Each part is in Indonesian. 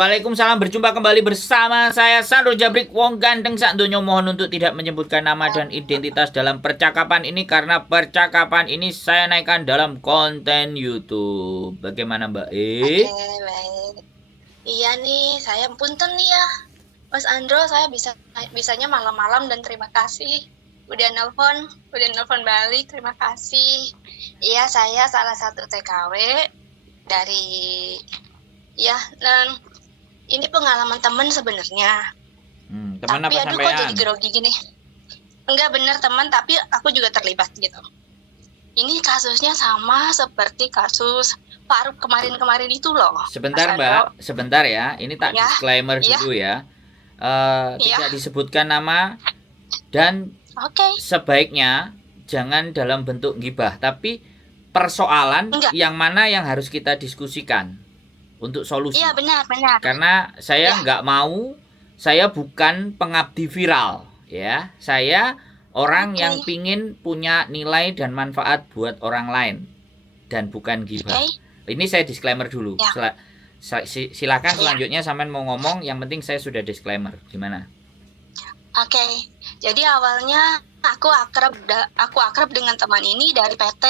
Waalaikumsalam, berjumpa kembali bersama saya Sandro Jabrik Wong Ganteng sak donya. Mohon untuk tidak menyebutkan nama dan identitas dalam percakapan ini karena percakapan ini saya naikkan dalam konten YouTube. Bagaimana Mbak Oke, baik. Iya nih, saya punten nih ya. Mas Andro, saya bisanya malam-malam dan terima kasih udah nelpon balik, terima kasih. Iya, saya salah satu TKW dari ya, dan ini pengalaman temen sebenarnya. Teman Tapi apa aduh kok jadi sampean? grogi gini. Enggak bener teman, tapi aku juga terlibat gitu. Ini kasusnya sama seperti kasus Faruk kemarin-kemarin itu loh, Mas Sebentar Andro. Mbak, sebentar ya. Ini tak Ya, disclaimer iya, dulu ya. iya. Tidak disebutkan nama dan Oke. sebaiknya jangan dalam bentuk gibah, tapi persoalan Enggak. yang mana yang harus kita diskusikan untuk solusi. Iya, benar. Karena saya Ya, nggak mau, saya bukan pengabdi viral, ya. Saya orang oke. yang pingin punya nilai dan manfaat buat orang lain dan bukan gibah. Oke. Ini saya disclaimer dulu. Ya, Silakan ya. selanjutnya sampean mau ngomong, yang penting saya sudah disclaimer. Gimana? Oke. Jadi awalnya aku akrab dengan teman ini dari PT.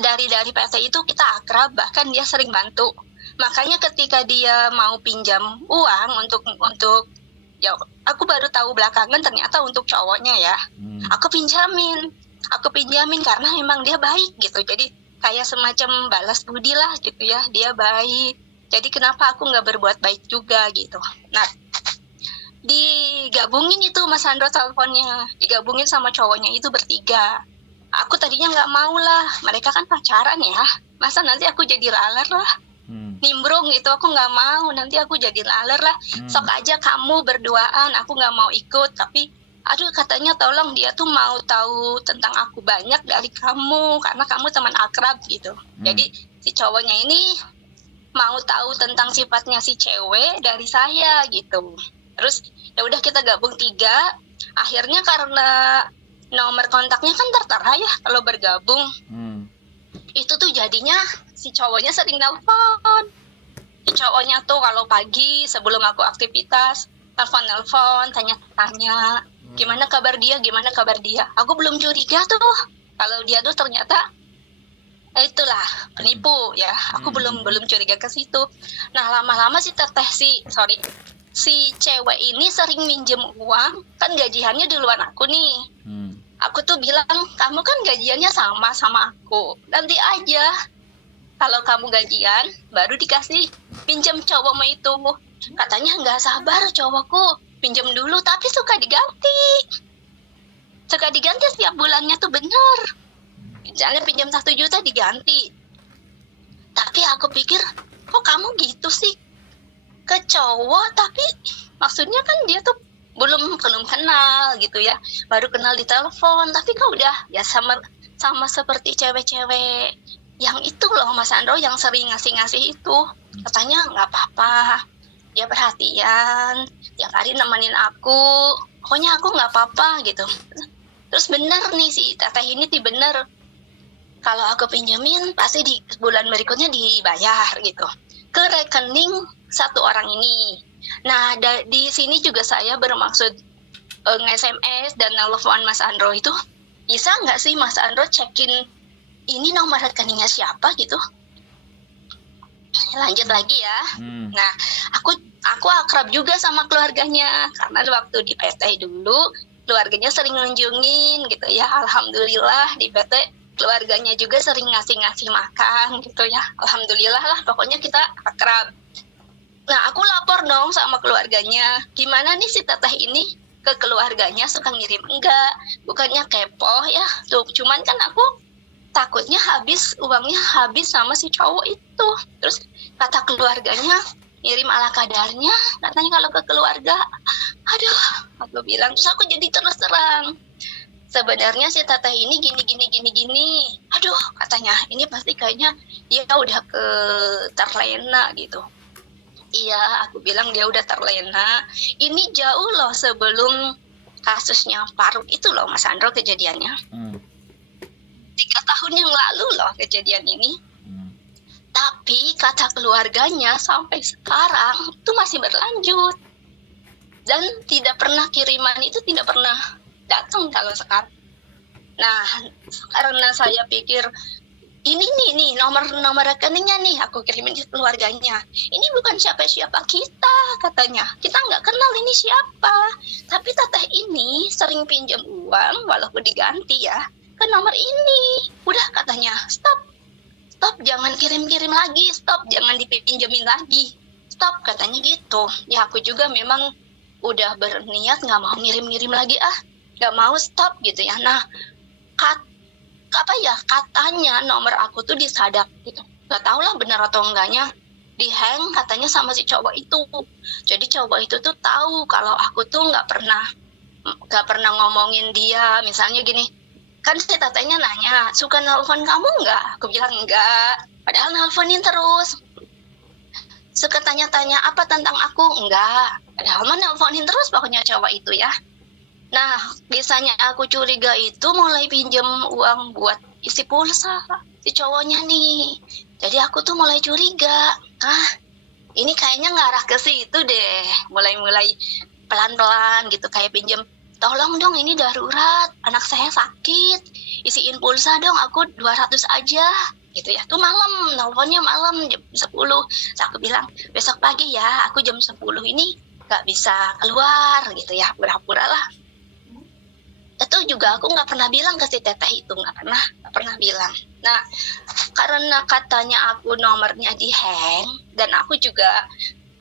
Dari PT itu kita akrab, bahkan dia sering bantu. Makanya ketika dia mau pinjam uang untuk ya aku baru tahu belakangan ternyata untuk cowoknya ya. Aku pinjamin karena memang dia baik gitu. Jadi kayak semacam balas budi lah gitu ya. Dia baik. Jadi kenapa aku nggak berbuat baik juga gitu. Nah, digabungin itu Mas Andro teleponnya, digabungin sama cowoknya itu bertiga. Aku tadinya nggak mau lah, mereka kan pacaran ya, masa nanti aku jadi laler lah, nimbrung gitu, aku nggak mau, nanti aku jadi laler lah. Sok aja kamu berduaan, aku nggak mau ikut, tapi aduh katanya tolong dia tuh mau tahu tentang aku banyak dari kamu, karena kamu teman akrab gitu. Jadi si cowoknya ini mau tahu tentang sifatnya si cewek dari saya gitu. Terus ya udah kita gabung 3. Akhirnya karena nomor kontaknya kan tertera ya kalau bergabung. Itu tuh jadinya si cowoknya sering nelpon. Si cowoknya tuh kalau pagi sebelum aku aktivitas nelpon, tanya-tanya gimana kabar dia. Aku belum curiga tuh kalau dia tuh ternyata itulah penipu ya. Aku belum curiga ke situ. Nah, lama-lama si cewek ini sering minjem uang, kan gajiannya duluan aku nih. Aku tuh bilang, kamu kan gajiannya sama aku, nanti aja kalau kamu gajian baru dikasih pinjam cowokmu itu. Katanya nggak sabar cowokku, pinjam dulu, tapi suka diganti setiap bulannya tuh bener. Misalnya pinjam 1 juta diganti. Tapi aku pikir, kok kamu gitu sih ke cowok, tapi maksudnya kan dia tuh belum kenal gitu ya, baru kenal di telepon, tapi kok udah ya sama seperti cewek-cewek yang itu loh Mas Andro, yang sering ngasih itu. Katanya nggak apa-apa, dia perhatian, tiap hari nemenin aku, pokoknya aku nggak apa-apa gitu. Terus bener nih si teteh ini tuh bener, kalau aku pinjemin pasti di bulan berikutnya dibayar gitu ke rekening satu orang ini. Nah, di sini juga saya bermaksud nge-SMS dan nelfon Mas Andro itu, bisa nggak sih Mas Andro cekin ini nomor rekeningnya siapa gitu? Lanjut lagi ya. Nah, aku akrab juga sama keluarganya karena waktu di PT dulu keluarganya sering ngunjungin gitu ya. Alhamdulillah di PT keluarganya juga sering ngasih makan gitu ya. Alhamdulillah lah, pokoknya kita akrab. Nah, aku lapor dong sama keluarganya. Gimana nih si teteh ini ke keluarganya, suka ngirim enggak? Bukannya kepo ya. Tuh, cuman kan aku takutnya uangnya habis sama si cowok itu. Terus kata keluarganya ngirim ala kadarnya, katanya kalau ke keluarga. Aduh, aku bilang, terus aku jadi terus terang. Sebenarnya si teteh ini gini. Aduh, katanya ini pasti kayaknya dia udah terlena gitu. Iya, aku bilang dia udah terlena. Ini jauh loh sebelum kasusnya Faruk itu loh Mas Andro kejadiannya. 3 tahun yang lalu loh kejadian ini. Tapi kata keluarganya sampai sekarang itu masih berlanjut. Dan tidak pernah kiriman itu tidak pernah datang kalau sekarang. Nah, karena saya pikir ini nih nomor rekeningnya nih, aku kirimin ke keluarganya. Ini bukan siapa-siapa kita, katanya. Kita nggak kenal ini siapa. Tapi teteh ini sering pinjam uang walaupun diganti ya ke nomor ini. Udah, katanya, stop, jangan kirim-kirim lagi, stop, jangan dipinjemin lagi, stop, katanya gitu. Ya aku juga memang udah berniat nggak mau ngirim-ngirim lagi, nggak mau, stop gitu ya. Nah, katanya nomor aku tuh disadap gitu, nggak tahu lah benar atau enggaknya, dihang katanya sama si cowok itu. Jadi cowok itu tuh tahu kalau aku tuh nggak pernah ngomongin dia. Misalnya gini, kan si tetenya nanya, suka nelfon kamu nggak? Aku bilang enggak, padahal nelfonin terus. Suka tanya-tanya apa tentang aku? Enggak, padahal mah nelfonin terus pokoknya cowok itu ya. Nah, biasanya aku curiga itu mulai pinjam uang buat isi pulsa si cowoknya nih. Jadi aku tuh mulai curiga, ini kayaknya ngarah ke situ deh. Mulai pelan-pelan gitu, kayak pinjam, tolong dong ini darurat, anak saya sakit, isiin pulsa dong, aku 200 aja gitu ya. Tuh malam, nelfonnya malam jam 10. Terus aku bilang, besok pagi ya, aku jam 10 ini gak bisa keluar gitu ya, pura-pura lah. Itu juga aku nggak pernah bilang ke si teteh itu, nggak pernah bilang. Nah, karena katanya aku nomornya di-hang, dan aku juga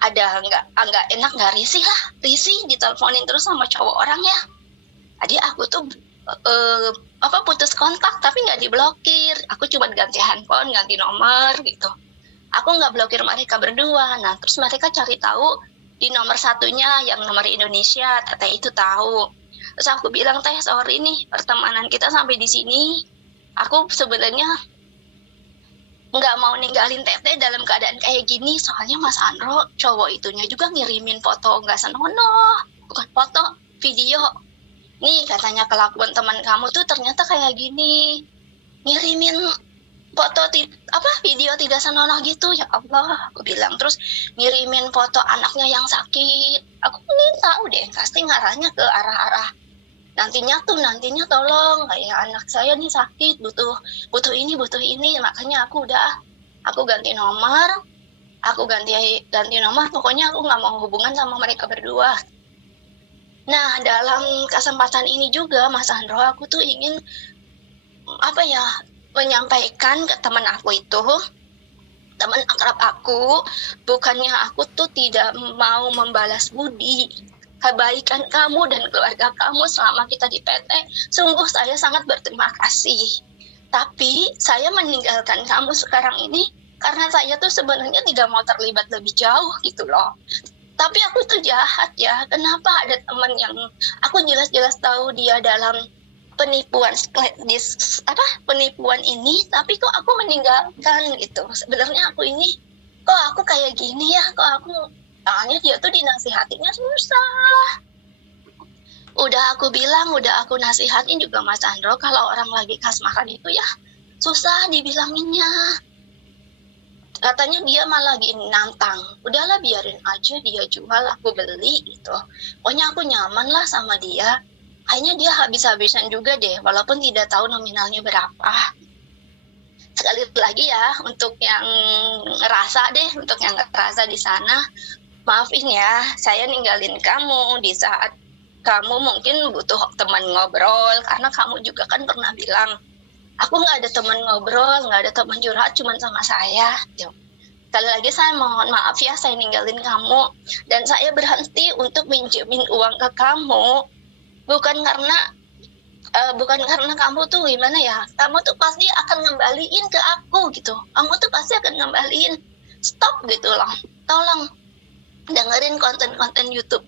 ada nggak enak, nggak risih diteleponin terus sama cowok orang ya. Jadi aku tuh putus kontak, tapi nggak diblokir. Aku cuma ganti handphone, ganti nomor gitu. Aku nggak blokir mereka berdua. Nah, terus mereka cari tahu di nomor satunya yang nomor Indonesia, teteh itu tahu. Terus aku bilang, teh sorry nih pertemanan kita sampai di sini. Aku sebenarnya nggak mau ninggalin teteh dalam keadaan kayak gini. Soalnya Mas Andro cowok itunya juga ngirimin foto nggak senonoh, bukan foto, video. Nih katanya kelakuan teman kamu tuh ternyata kayak gini, ngirimin foto video tidak senonoh gitu. Ya Allah, aku bilang. Terus ngirimin foto anaknya yang sakit. Aku ingin tahu deh, pasti ngarahnya ke arah-arah nantinya tolong, kayak anak saya nih sakit, butuh ini, makanya aku ganti nomor, pokoknya aku nggak mau hubungan sama mereka berdua. Nah, dalam kesempatan ini juga Mas Andro, aku tuh ingin menyampaikan ke teman aku itu, teman akrab aku, bukannya aku tuh tidak mau membalas budi kebaikan kamu dan keluarga kamu selama kita di PT. Sungguh saya sangat berterima kasih. Tapi saya meninggalkan kamu sekarang ini karena saya tuh sebenarnya tidak mau terlibat lebih jauh gitu loh. Tapi aku tuh jahat ya. Kenapa ada teman yang aku jelas-jelas tahu dia dalam penipuan ini, tapi kok aku meninggalkan gitu. Sebenarnya aku ini, kok aku kayak gini ya, soalnya dia tuh dinasihatinya susah. Udah aku bilang, udah aku nasihatin juga Mas Andro, kalau orang lagi kasmaran itu ya susah dibilanginnya. Katanya dia malah lagi nantang. Udahlah biarin aja dia jual, aku beli gitu. Pokoknya aku nyaman lah sama dia. Kayaknya dia habis-habisan juga deh, walaupun tidak tahu nominalnya berapa. Sekali lagi ya, untuk yang ngerasa di sana, maafin ya, saya ninggalin kamu di saat kamu mungkin butuh teman ngobrol, karena kamu juga kan pernah bilang, aku nggak ada teman ngobrol, nggak ada teman curhat, cuma sama saya. Sekali lagi saya mohon maaf ya, saya ninggalin kamu, dan saya berhenti untuk minjemin uang ke kamu, bukan karena kamu tuh gimana ya, kamu tuh pasti akan ngembaliin ke aku gitu, kamu tuh pasti akan ngembaliin. Stop gitu loh, tolong dengerin konten-konten YouTube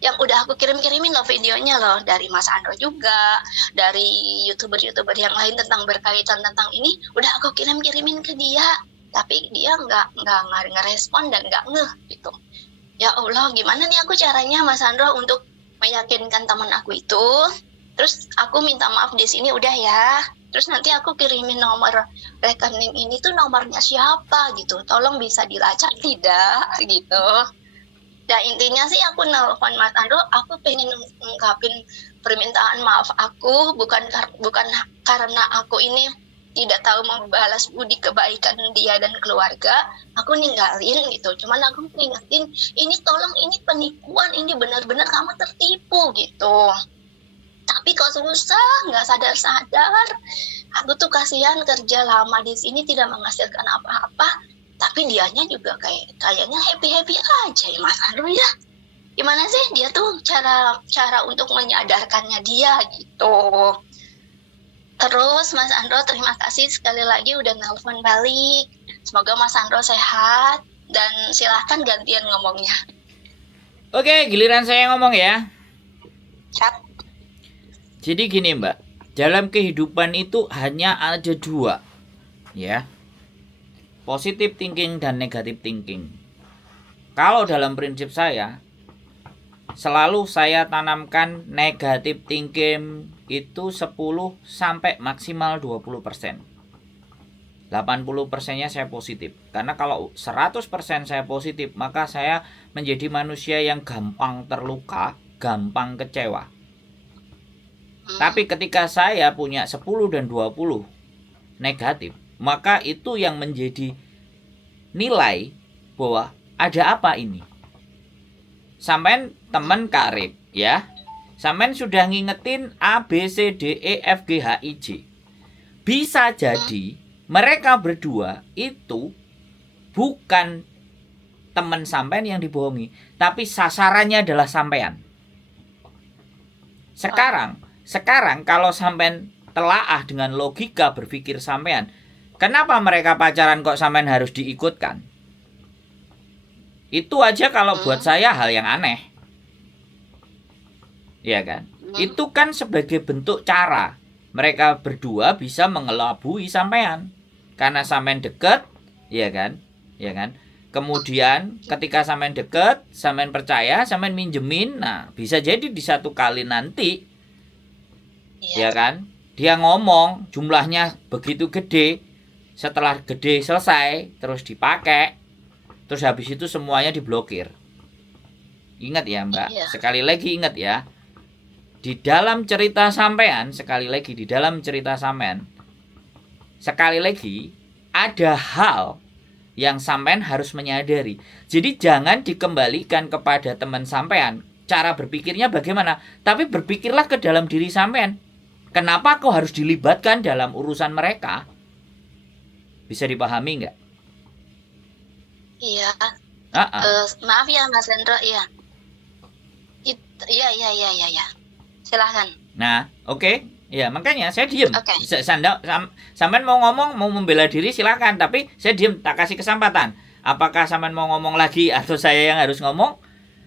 yang udah aku kirim-kirimin loh videonya loh, dari Mas Andro juga, dari YouTuber-YouTuber yang lain tentang berkaitan tentang ini, udah aku kirim-kirimin ke dia, tapi dia nggak ngerespon dan nggak ngeh gitu. Ya Allah, gimana nih aku caranya Mas Andro untuk meyakinkan teman aku itu? Terus aku minta maaf di sini udah ya. Terus nanti aku kirimin nomor rekening ini tuh nomornya siapa gitu. Tolong bisa dilacak tidak gitu. Ya intinya sih aku nelfon Mas Andro, aku pengen ngungkapin permintaan maaf aku bukan karena aku ini tidak tahu membalas budi kebaikan dia dan keluarga, aku ninggalin gitu. Cuman aku ngingetin, ini tolong, ini penipuan, ini benar-benar kamu tertipu gitu. Tapi kok susah, nggak sadar-sadar. Aku tuh kasihan kerja lama di sini tidak menghasilkan apa-apa. Tapi dianya juga kayaknya happy-happy aja ya Mas Andro ya. Gimana sih dia tuh cara untuk menyadarkannya dia gitu. Terus Mas Andro terima kasih sekali lagi udah nelpon balik. Semoga Mas Andro sehat dan silahkan gantian ngomongnya. Oke, giliran saya ngomong ya. Cap. Jadi gini Mbak, dalam kehidupan itu hanya ada dua, ya. Positive thinking dan negative thinking. Kalau dalam prinsip saya, selalu saya tanamkan negative thinking itu 10 sampai maksimal 20%. 80%-nya saya positif. Karena kalau 100% saya positif, maka saya menjadi manusia yang gampang terluka, gampang kecewa. Tapi ketika saya punya 10 dan 20 negatif, maka itu yang menjadi nilai bahwa ada apa ini. Sampean teman karib ya. Sampean sudah ngingetin A, B, C, D, E, F, G, H, I, J. Bisa jadi mereka berdua itu bukan teman sampean yang dibohongi, tapi sasarannya adalah sampean. Sekarang kalau sampean telaah dengan logika berpikir sampean, kenapa mereka pacaran kok sampean harus diikutkan? Itu aja kalau buat saya hal yang aneh. Ya kan? Itu kan sebagai bentuk cara mereka berdua bisa mengelabui sampean. Karena sampean deket, ya kan? Ya kan? Kemudian ketika sampean deket, sampean percaya, sampean minjemin, nah bisa jadi di satu kali nanti, ya kan? Dia ngomong jumlahnya begitu gede, setelah gede selesai terus dipakai, terus habis itu semuanya diblokir. Ingat ya Mbak, sekali lagi ingat ya, di dalam cerita sampean, sekali lagi di dalam cerita sampean, sekali lagi ada hal yang sampean harus menyadari. Jadi jangan dikembalikan kepada teman sampean cara berpikirnya bagaimana, tapi berpikirlah ke dalam diri sampean. Kenapa kau harus dilibatkan dalam urusan mereka? Bisa dipahami nggak? Iya. Maaf ya Mas Hendro, iya. Iya. Silahkan. Nah, oke. Ya, makanya saya diem. Sampean mau ngomong, mau membela diri silakan, tapi saya diem, tak kasih kesempatan. Apakah sampean mau ngomong lagi atau saya yang harus ngomong?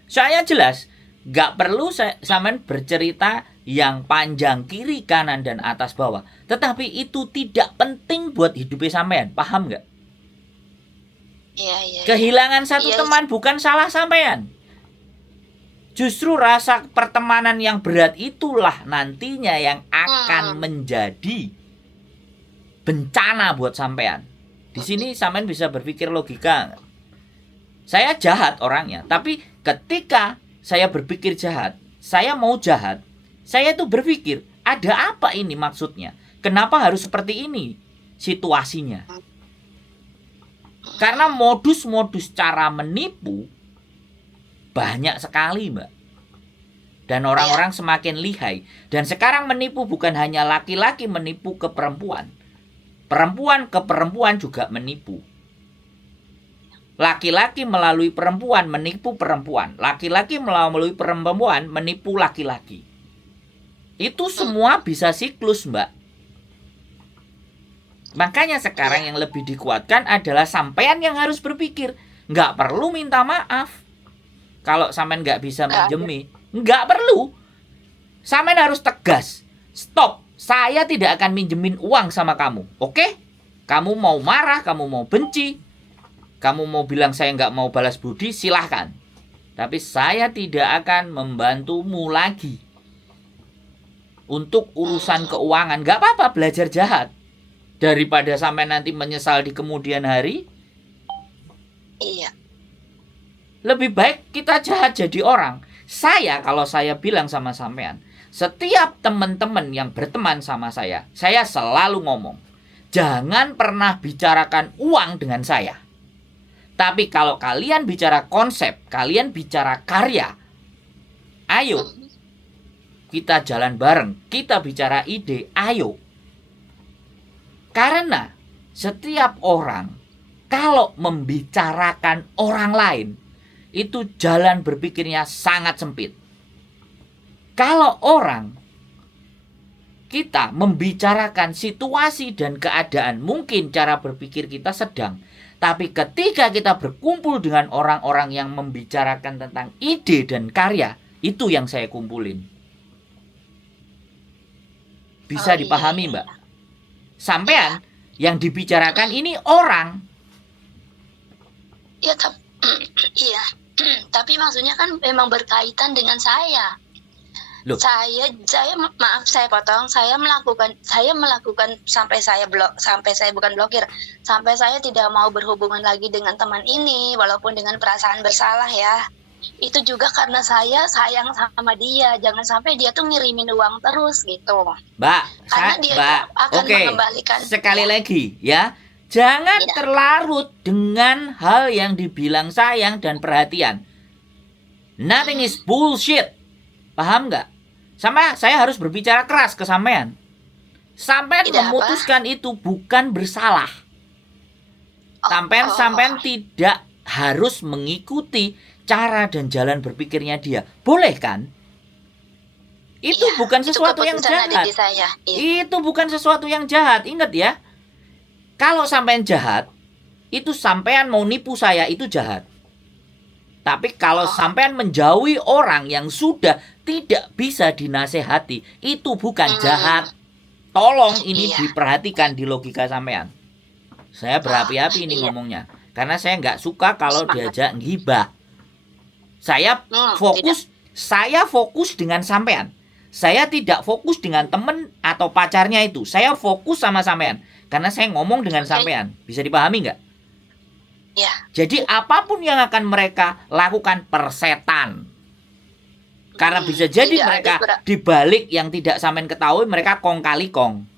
Saya jelas, nggak perlu sampean bercerita yang panjang kiri kanan dan atas bawah. Tetapi itu tidak penting buat hidupnya sampean, paham nggak? Iya. Kehilangan satu teman bukan salah sampean. Justru rasa pertemanan yang berat itulah nantinya yang akan menjadi bencana buat sampean. Di sini sampean bisa berpikir logika. Saya jahat orangnya, tapi ketika saya berpikir jahat, saya mau jahat, saya tuh berpikir, ada apa ini maksudnya? Kenapa harus seperti ini situasinya? Karena modus-modus cara menipu banyak sekali, Mbak. Dan orang-orang semakin lihai. Dan sekarang menipu bukan hanya laki-laki menipu ke perempuan. Perempuan ke perempuan juga menipu. Laki-laki melalui perempuan menipu perempuan. Laki-laki melalui perempuan menipu laki-laki. Itu semua bisa siklus, Mbak. Makanya sekarang yang lebih dikuatkan adalah sampean yang harus berpikir. Nggak perlu minta maaf. Kalau sampean nggak bisa minjemi, nggak perlu. Sampean harus tegas. Stop. Saya tidak akan minjemin uang sama kamu. Oke? Kamu mau marah, kamu mau benci, kamu mau bilang saya nggak mau balas budi, silahkan. Tapi saya tidak akan membantumu lagi. untuk urusan keuangan. Nggak apa-apa belajar jahat. Daripada sampai nanti menyesal di kemudian hari. Iya. Lebih baik kita jahat jadi orang. Kalau saya bilang sama sampean, setiap teman-teman yang berteman sama saya selalu ngomong, jangan pernah bicarakan uang dengan saya. Tapi kalau kalian bicara konsep, kalian bicara karya, ayo kita jalan bareng, kita bicara ide, ayo. Karena setiap orang kalau membicarakan orang lain, itu jalan berpikirnya sangat sempit. Kalau kita membicarakan situasi dan keadaan, mungkin cara berpikir kita sedang. Tapi ketika kita berkumpul dengan orang-orang yang membicarakan tentang ide dan karya, itu yang saya kumpulin. Bisa dipahami, Mbak? Sampean yang dibicarakan ini orang. Ya, iya. Tapi maksudnya kan memang berkaitan dengan saya. Loh. Saya maaf saya potong, saya melakukan sampai saya bukan blokir, sampai saya tidak mau berhubungan lagi dengan teman ini walaupun dengan perasaan bersalah ya. Itu juga karena saya sayang sama dia, jangan sampai dia tuh ngirimin uang terus gitu. Mbak, karena dia akan mengembalikan. Sekali lagi ya, jangan terlarut dengan hal yang dibilang sayang dan perhatian. Nothing is bullshit. Paham nggak? Sama saya harus berbicara keras ke sampean. Sampean memutuskan itu bukan bersalah. Sampean tidak harus mengikuti cara dan jalan berpikirnya dia. Boleh kan? Itu bukan sesuatu yang jahat. Itu bukan sesuatu yang jahat. Ingat ya. Kalau sampean jahat, itu sampean mau nipu saya, itu jahat. Tapi kalau sampean menjauhi orang yang sudah tidak bisa dinasehati, itu bukan jahat. Tolong ini diperhatikan di logika sampean. Saya berapi-api ini ngomongnya. Karena saya nggak suka kalau diajak ngibah. Saya fokus dengan sampean. Saya tidak fokus dengan temen atau pacarnya itu. Saya fokus sama sampean. Karena saya ngomong dengan sampean. Bisa dipahami nggak? Ya. Jadi apapun yang akan mereka lakukan persetan. Karena bisa jadi mereka dibalik yang tidak sampean ketahui, mereka kong kali kong.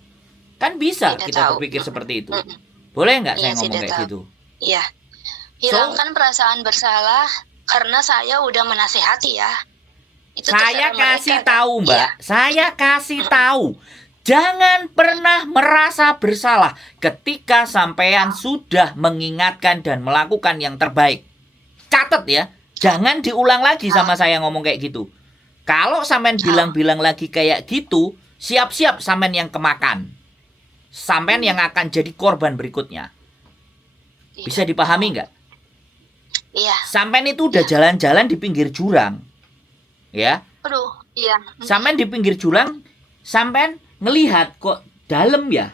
Kan bisa kita berpikir seperti itu. Boleh nggak saya ngomong kayak gitu? Iya. Hilangkan perasaan bersalah karena saya udah menasehati ya. Itu saya kasih tahu Mbak. Saya kasih tahu. Jangan pernah merasa bersalah ketika sampean sudah mengingatkan dan melakukan yang terbaik. Catat ya, jangan diulang lagi sama saya ngomong kayak gitu. Kalau sampean bilang-bilang lagi kayak gitu, siap-siap sampean yang kemakan. Sampean yang akan jadi korban berikutnya. Bisa dipahami nggak? Iya. Sampean itu udah jalan-jalan di pinggir jurang. Ya. Aduh, iya. Sampean di pinggir jurang, sampean ngelihat kok dalam ya.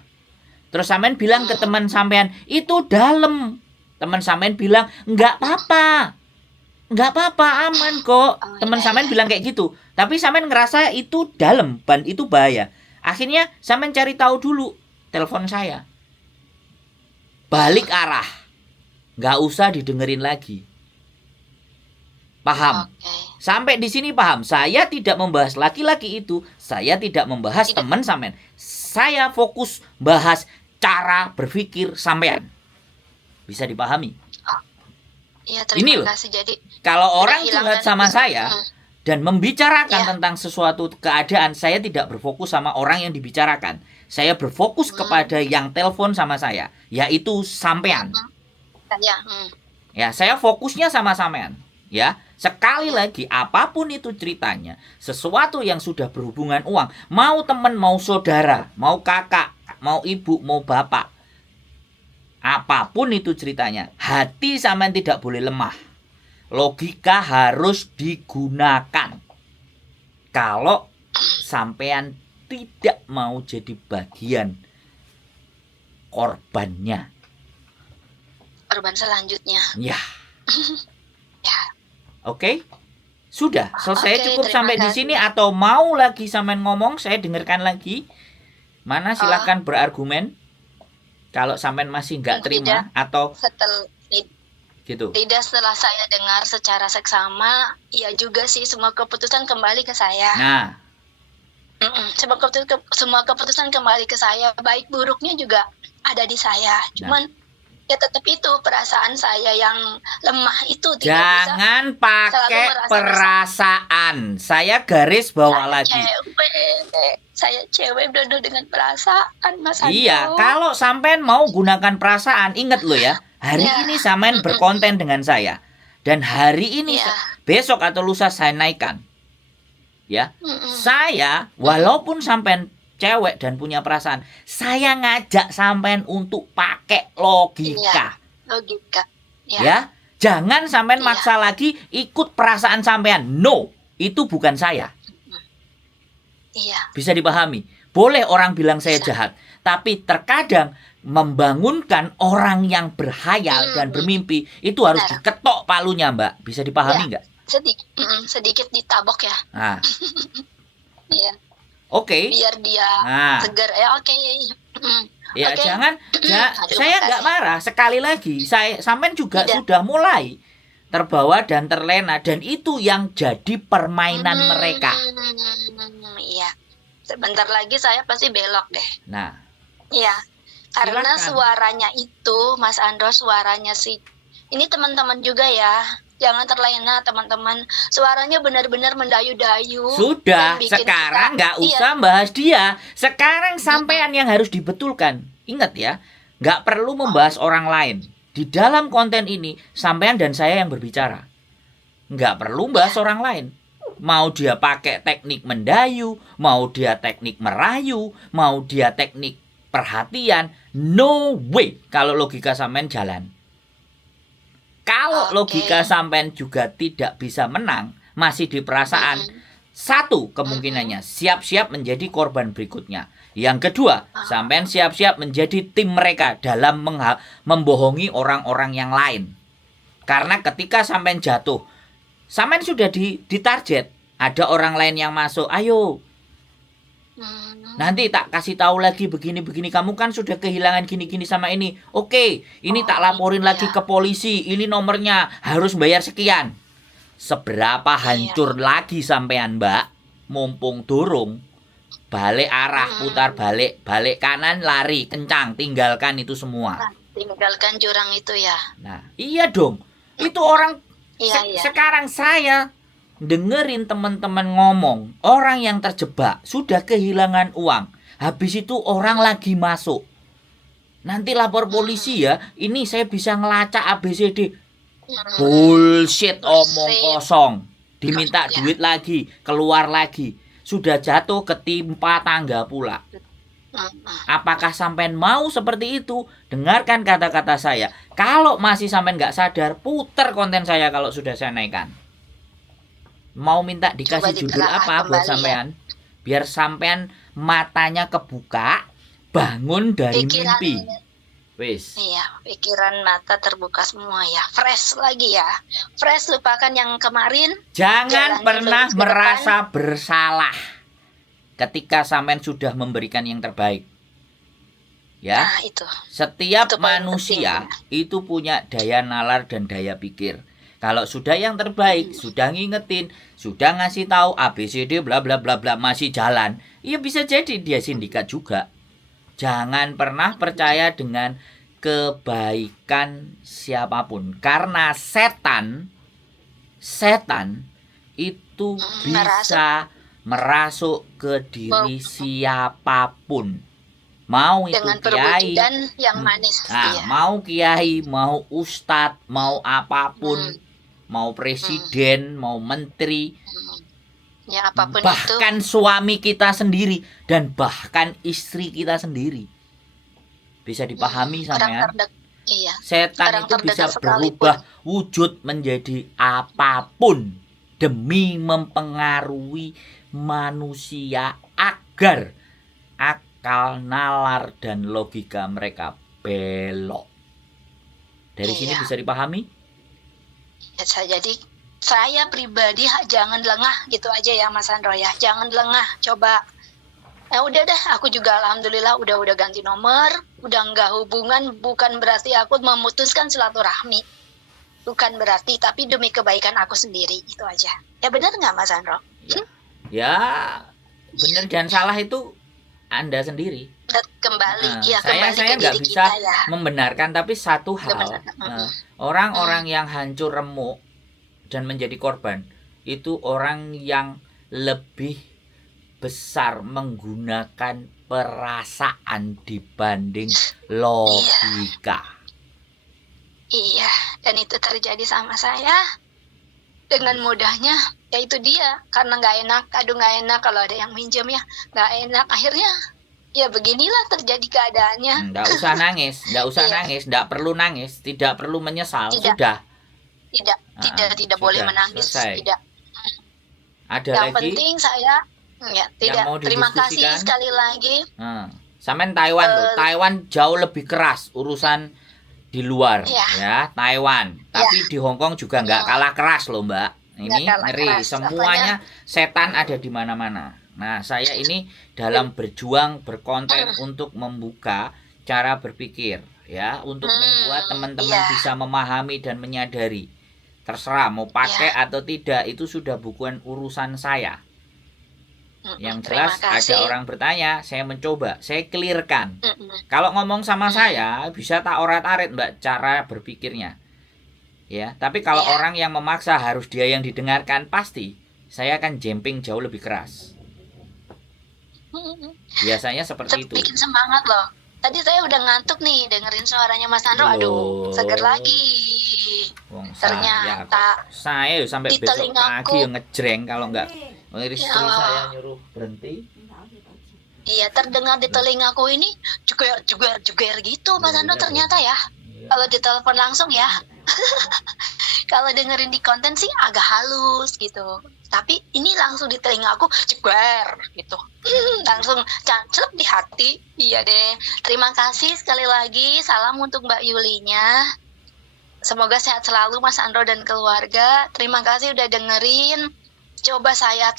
Terus sampean bilang ke teman sampean, itu dalam. Teman sampean bilang, enggak apa-apa. Enggak apa-apa, aman kok. Teman sampean bilang kayak gitu. Tapi sampean ngerasa itu dalam, ban itu bahaya. Akhirnya sampean cari tahu dulu, telepon saya. Balik arah. Enggak usah didengerin lagi. Paham? Sampai di sini paham. Saya tidak membahas laki-laki itu. Saya tidak membahas teman sampean. Saya fokus bahas cara berpikir sampean. Bisa dipahami? Iya, ini loh. Jadi kalau orang curhat sama saya dan membicarakan tentang sesuatu keadaan, saya tidak berfokus sama orang yang dibicarakan. Saya berfokus kepada yang telepon sama saya, yaitu sampean. Ya, saya fokusnya sama sampean. Ya, sekali lagi, apapun itu ceritanya, sesuatu yang sudah berhubungan uang, mau teman, mau saudara, mau kakak, mau ibu, mau bapak, apapun itu ceritanya, hati sampean tidak boleh lemah. Logika harus digunakan. Kalau sampean tidak mau jadi bagian korbannya. Korban selanjutnya. Ya. Ya. Oke? Sudah, selesai Oke, cukup terima sampai di kasih. sini atau mau lagi sampean ngomong, saya dengarkan lagi. Mana silakan berargumen. Kalau sampean masih nggak terima atau gitu. Tidak, setelah saya dengar secara seksama, ya juga sih semua keputusan kembali ke saya. Nah, Semua keputusan kembali ke saya, baik buruknya juga ada di saya. Cuman ya tetap itu perasaan saya yang lemah itu tidak jangan bisa pakai perasaan. Saya garis bawah lagi. Saya cewek duduk dengan perasaan, Mas Ando. Iya, kalau sampean mau gunakan perasaan, ingat lo ya. Hari ini sampean berkonten dengan saya. Dan hari ini, besok atau lusa saya naikkan. Ya, saya walaupun sampean cewek dan punya perasaan, saya ngajak sampean untuk pakai logika. Logika. Ya, jangan sampean maksa lagi ikut perasaan sampean. No, itu bukan saya. Iya. Bisa dipahami. Boleh orang bilang saya jahat, tapi terkadang membangunkan orang yang berhayal dan bermimpi itu harus diketok palunya, Mbak. Bisa dipahami nggak? Sedikit ditabok ya. Nah. Iya. Oke. Biar dia segar. Oke. Ya, jangan. Saya nggak marah. Sekali lagi, sampean juga sudah mulai terbawa dan terlena, dan itu yang jadi permainan mereka. Iya. Sebentar lagi saya pasti belok deh. Nah. Iya. Karena suaranya itu, Mas Andro, suaranya sih. Ini teman-teman juga ya. Jangan terlena teman-teman. Suaranya benar-benar mendayu-dayu. Sudah, sekarang nggak usah bahas dia. Sekarang sampean yang harus dibetulkan. Ingat ya, nggak perlu membahas orang lain. Di dalam konten ini, sampean dan saya yang berbicara. Nggak perlu bahas orang lain. Mau dia pakai teknik mendayu, mau dia teknik merayu, mau dia teknik perhatian, no way kalau logika sampean jalan. Kalau logika sampean juga tidak bisa menang, masih di perasaan, satu kemungkinannya siap-siap menjadi korban berikutnya. Yang kedua, sampean siap-siap menjadi tim mereka dalam membohongi orang-orang yang lain. Karena ketika sampean jatuh, sampean sudah ditarget, ada orang lain yang masuk, ayo. Nanti tak kasih tahu lagi begini-begini, kamu kan sudah kehilangan gini-gini sama ini. Oke, ini tak laporin lagi ke polisi, ini nomornya harus bayar sekian. Seberapa hancur lagi sampean, Mbak? Mumpung durung, balik arah, putar balik kanan, lari kencang, tinggalkan itu semua. Tinggalkan jurang itu ya. Nah, iya dong. Itu orang sekarang saya dengerin teman-teman ngomong, orang yang terjebak sudah kehilangan uang. Habis itu orang lagi masuk. Nanti lapor polisi ya. Ini saya bisa ngelacak ABCD. Bullshit, omong kosong. Diminta duit lagi, keluar lagi. Sudah jatuh ketimpa tangga pula. Apakah sampean mau seperti itu? Dengarkan kata-kata saya. Kalau masih sampean nggak sadar, putar konten saya kalau sudah saya naikkan. Mau minta dikasih judul apa buat sampean? Biar sampean matanya kebuka, bangun dari mimpi. Wis. Iya, pikiran mata terbuka semua ya. Fresh lagi ya. Fresh, lupakan yang kemarin. Jangan pernah merasa bersalah ketika sampean sudah memberikan yang terbaik. Ya. Nah, itu. Setiap manusia itu punya daya nalar dan daya pikir. Kalau sudah yang terbaik, sudah ngingetin, sudah ngasih tahu ABCD bla bla bla bla masih jalan, ya bisa jadi dia sindikat juga. Jangan pernah percaya dengan kebaikan siapapun, karena setan itu bisa merasuk ke diri siapapun. Mau itu kiai, yang manis, mau kiai, mau ustadz, mau apapun, mau presiden, mau menteri, ya, apapun bahkan itu. Suami kita sendiri dan bahkan istri kita sendiri. Bisa dipahami sampean? Setan itu bisa berubah wujud menjadi apapun demi mempengaruhi manusia agar akal, nalar, dan logika mereka belok. Dari sini bisa dipahami? Jadi saya pribadi jangan lengah gitu aja ya Mas Andro ya. Jangan lengah, coba. Ya udah deh, aku juga alhamdulillah udah ganti nomor, udah nggak hubungan, bukan berarti aku memutuskan silaturahmi. Bukan berarti, tapi demi kebaikan aku sendiri, itu aja. Ya benar nggak Mas Andro? Ya, benar dan salah itu Anda sendiri. Kembali saya ke nggak diri bisa kita ya. membenarkan, tapi satu hal, orang-orang yang hancur remuk dan menjadi korban itu orang yang lebih besar menggunakan perasaan dibanding logika. Iya, dan itu terjadi sama saya dengan mudahnya. Ya itu dia, karena nggak enak, nggak enak kalau ada yang minjem ya, nggak enak. Akhirnya ya beginilah terjadi keadaannya. Nggak usah nangis, nggak perlu nangis, tidak perlu menyesal, sudah. Tidak boleh menangis, selesai. tidak. Ada yang lagi? Penting saya tidak. Terima kasih sekali lagi. Sampai Taiwan tuh, Taiwan jauh lebih keras urusan di luar ya Taiwan, tapi di Hong Kong juga nggak kalah keras loh Mbak. Ini ngeri, semuanya setan ada di mana-mana. Nah, saya ini dalam berjuang berkonten untuk membuka cara berpikir ya, untuk membuat teman-teman bisa memahami dan menyadari. Terserah mau pakai atau tidak, itu sudah bukan urusan saya. Yang jelas ada orang bertanya, saya mencoba, saya clearkan. Kalau ngomong sama saya bisa tak orat-arit Mbak cara berpikirnya. Ya, tapi kalau orang yang memaksa harus dia yang didengarkan, pasti saya akan jemping jauh lebih keras. Biasanya seperti itu. Bikin semangat loh. Tadi saya udah ngantuk nih dengerin suaranya Mas Andro. Aduh, seger lagi. Ternyata saya sampai besok pagi ngejreng kalau enggak istri saya nyuruh berhenti. Iya, terdengar di telingaku ini juger gitu Mas Andro ternyata ya. Kalau ditelepon langsung ya. Kalau dengerin di konten sih agak halus gitu. Tapi ini langsung di telinga aku jeger gitu. Langsung canclep di hati. Iya deh. Terima kasih sekali lagi. Salam untuk Mbak Yulinya. Semoga sehat selalu Mas Andro dan keluarga. Terima kasih udah dengerin. Coba saya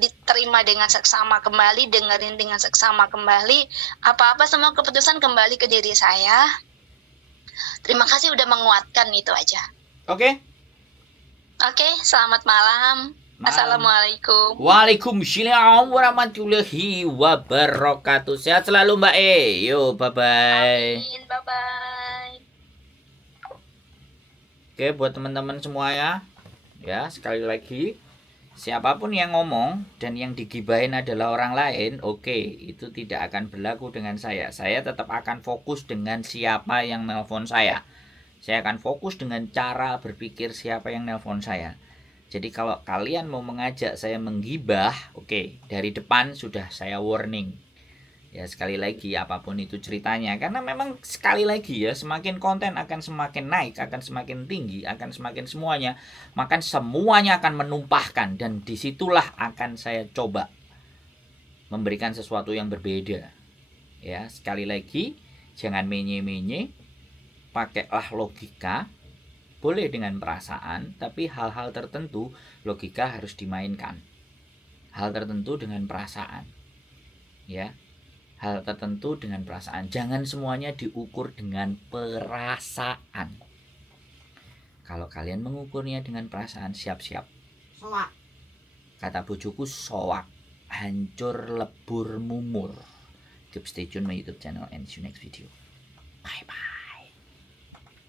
diterima dengan seksama kembali, dengerin dengan seksama kembali. Apa-apa semua keputusan kembali ke diri saya. Terima kasih udah menguatkan, itu aja. Oke, selamat malam. Assalamualaikum. Waalaikumsalam warahmatullahi wabarakatuh. Sehat selalu Mbak E. Yo, bye-bye. Amin, bye-bye. Oke, buat teman-teman semuanya, ya sekali lagi, siapapun yang ngomong dan yang digibahin adalah orang lain, oke, itu tidak akan berlaku dengan saya. Saya tetap akan fokus dengan siapa yang nelpon saya. Saya akan fokus dengan cara berpikir siapa yang nelpon saya. Jadi kalau kalian mau mengajak saya menggibah, oke, dari depan sudah saya warning. Ya sekali lagi apapun itu ceritanya, karena memang sekali lagi ya, semakin konten akan semakin naik, akan semakin tinggi, akan semakin semuanya, maka semuanya akan menumpahkan, dan disitulah akan saya coba memberikan sesuatu yang berbeda. Ya sekali lagi, jangan menye-menye, pakailah logika. Boleh dengan perasaan, tapi hal-hal tertentu logika harus dimainkan. Hal tertentu dengan perasaan. Ya. Hal tertentu dengan perasaan. Jangan semuanya diukur dengan perasaan. Kalau kalian mengukurnya dengan perasaan, siap-siap. Soak. Kata bojoku soak. Hancur lebur mumur. Keep stay tune my YouTube channel and see you next video. Bye bye.